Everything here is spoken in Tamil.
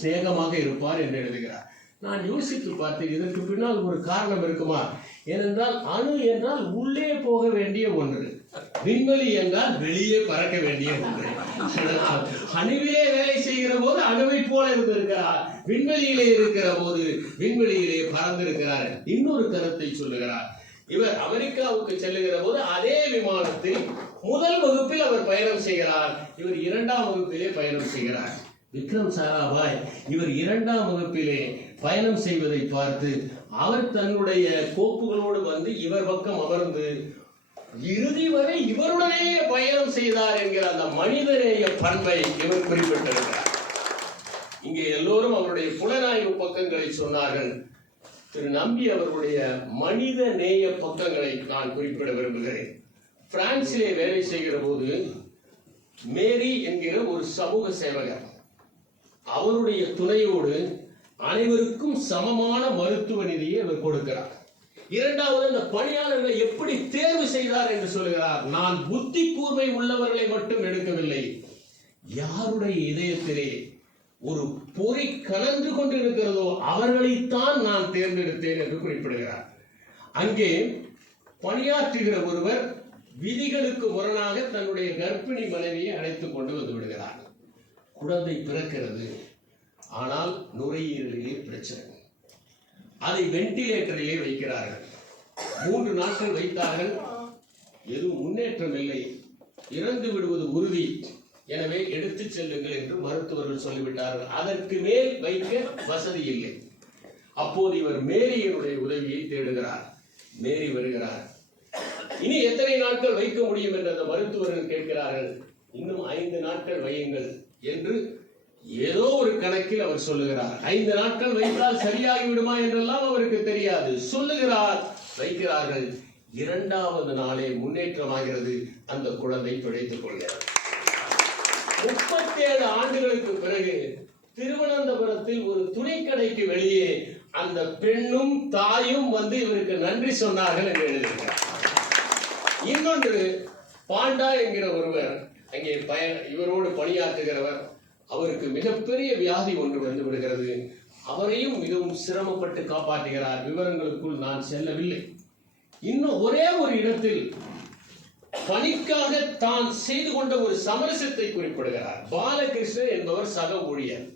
சிநேகமாக இருப்பார் என்று எழுதுகிறார். நான் யோசித்து பார்த்தேன், இதற்கு பின்னால் ஒரு காரணம் இருக்குமா? ஏனென்றால் அணு என்றால் உள்ளே போக வேண்டிய ஒன்று, விண்வெளி என்றால் வெளியே பறக்க வேண்டிய ஒன்று. அணுவிலே வேலை செய்கிற போது அணுவை போல இருந்திருக்கிறார், விண்வெளியிலே இருக்கிற போது விண்வெளியிலே பறந்திருக்கிறார். இன்னொரு கருத்தை சொல்லுகிறார். இவர் அமெரிக்காவுக்கு செல்லுகிற போது அதே விமானத்தில் முதல் வகுப்பில் அவர் பயணம் செய்கிறார், இவர் 2ஆம் வகுப்பிலே பயணம் செய்கிறார். விக்ரம் சாராபாய் இவர் 2ஆம் வகுப்பிலே பயணம் செய்வதை பார்த்து அவர் தன்னுடைய கோப்புகளோடு வந்து இவர் பக்கம் அமர்ந்து இறுதி வரை இவருடனே பயணம் செய்தார் என்கிற அந்த மனிதநேய பண்பை இவர் குறிப்பிட்டிருக்கிறார். இங்கே எல்லோரும் அவருடைய புலனாய்வு பக்கங்களை சொன்னார்கள். திரு நம்பி அவர்களுடைய மனித நேய பக்கங்களை நான் குறிப்பிட விரும்புகிறேன். பிரான்சிலே வேலை செய்கிற போது மேரி என்கிற ஒரு சமூக சேவகர், அவருடைய துணையோடு அனைவருக்கும் சமமான மருத்துவ நிதியை அவர் கொடுக்கிறார். இரண்டாவது, அந்த பணியாளர்களை எப்படி தேர்வு செய்தார் என்று சொல்லுகிறார். நான் புத்தி கூர்மை உள்ளவர்களை மட்டும் எடுக்கவில்லை, யாருடைய இதயத்திலே ஒரு பொறி கலந்து கொண்டிருக்கிறதோ அவர்களைத்தான் நான் தேர்ந்தெடுத்தேன் என்று குறிப்பிடுகிறார். அங்கே பணியாற்றுகிற ஒருவர் விதிகளுக்கு முரணாக தன்னுடைய கர்ப்பிணி மனைவியை அழைத்துக் கொண்டு வந்து விடுகிறார். குழந்தை பிறக்கிறது, ஆனால் நுரையீரலிலே பிரச்சனை. அதை வெண்டிலேட்டரிலே வைக்கிறார்கள். 3 நாட்கள் வைத்தார்கள், எதுவும் முன்னேற்றம் இல்லை, இறந்து விடுவது உறுதி, எனவே எடுத்து செல்லுங்கள் என்று மருத்துவர்கள் சொல்லிவிட்டார்கள். அதற்கு மேல் வைக்க வசதி இல்லை. அப்போது இவர் மேரியினுடைய உதவியை தேடுகிறார். மேரி வருகிறார். இனி எத்தனை நாட்கள் வைக்க முடியும் என்று அந்த மருத்துவர்கள் கேட்கிறார்கள். இன்னும் 5 நாட்கள் வையுங்கள் என்று ஏதோ ஒரு கணக்கில் அவர் சொல்லுகிறார். 5 நாட்கள் வைத்தால் சரியாகி விடுமா என்றெல்லாம் அவருக்கு தெரியாது. சொல்லுகிறார், வைக்கிறார்கள். 2வது நாளே முன்னேற்றமாகிறது, அந்த குழந்தை பிழைத்துக் கொள்கிறார். 37 ஆண்டுகளுக்கு பிறகு திருவனந்தபுரத்தில் ஒரு துணிக்கடைக்கு வெளியே அந்த பெண்ணும் தாயும் வந்து இவருக்கு நன்றி சொன்னார்கள் என்று எழுதுகிறார். இன்னொன்று, பாண்டா என்கிற ஒருவர் அங்கே இவரோடு பணியாற்றுகிறவர், அவருக்கு மிகப்பெரிய வியாதி ஒன்று வந்து விடுகிறது. அவரையும் மிகவும் சிரமப்பட்டு காப்பாற்றுகிறார். விவரங்களுக்குள் நான் செல்லவில்லை. இன்னும் ஒரே ஒரு இடத்தில் பணிக்காக தான் செய்து கொண்ட ஒரு சமரசத்தை குறிப்பிடுகிறார். பாலகிருஷ்ணன் என்பவர் சக ஊழியர்.